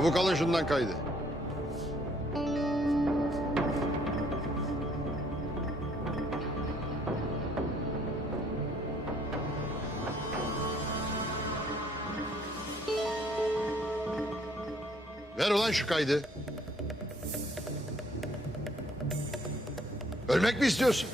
Çabuk alın şundan kaydı. Ver ulan şu kaydı. Ölmek mi istiyorsun?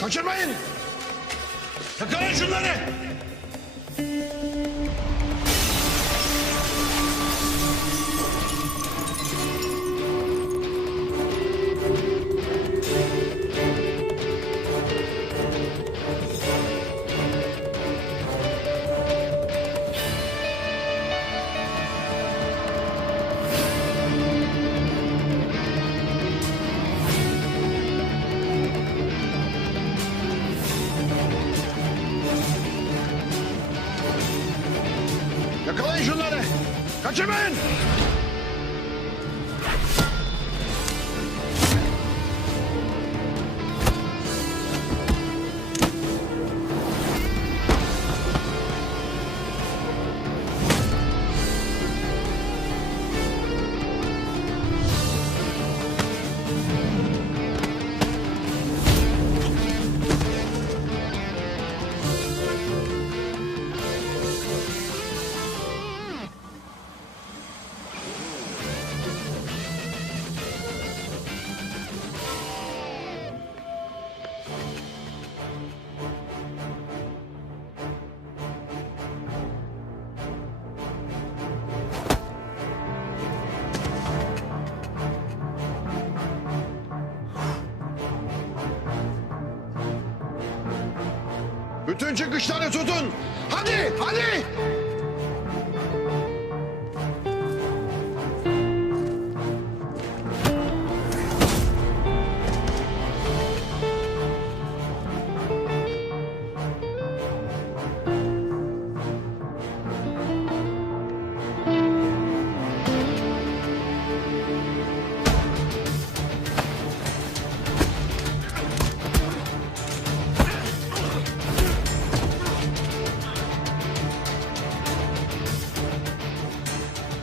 Kaçırmayın! Yakalayın şunları! Yakalayın şunları! Kaçırmayın! Bütün çıkışları tutun! Hadi, hadi!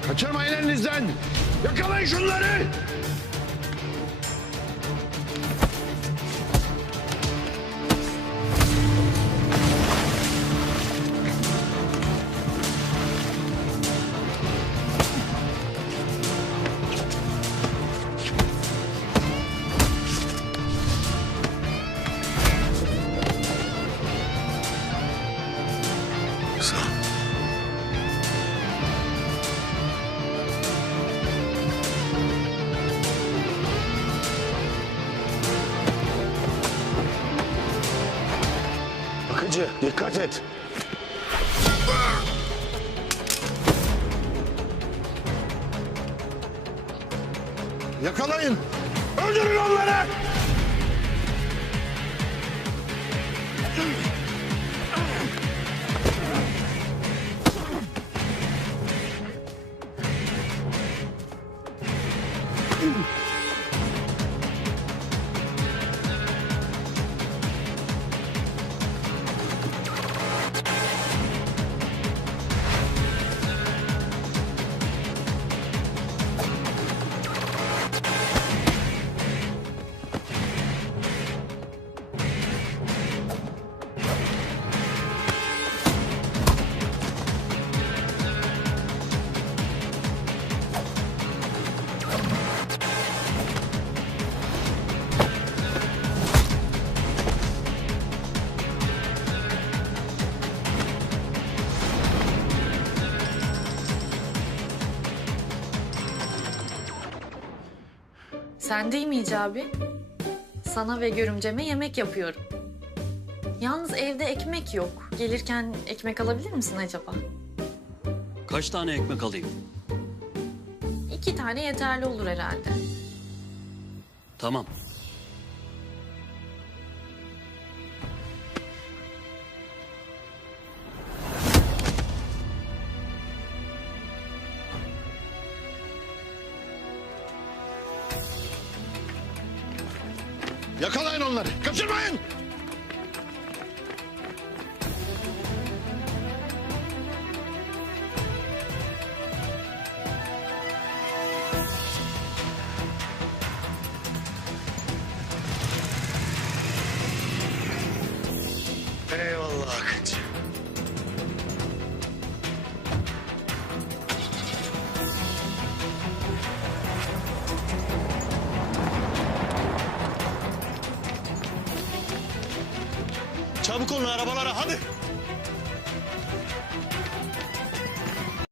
Kaçırmayın elinizden! Yakalayın şunları! Bakıcı, dikkat et. Yakalayın! Öldürün onları! Sen değil mi Hicabi? Sana ve görümceme yemek yapıyorum. Yalnız evde ekmek yok. Gelirken ekmek alabilir misin acaba? Kaç tane ekmek alayım? 2 tane yeterli olur herhalde. Tamam. Yakalayın onları. Kaçırmayın. Eyvallah Akıncı. Çabuk olun arabalara hadi.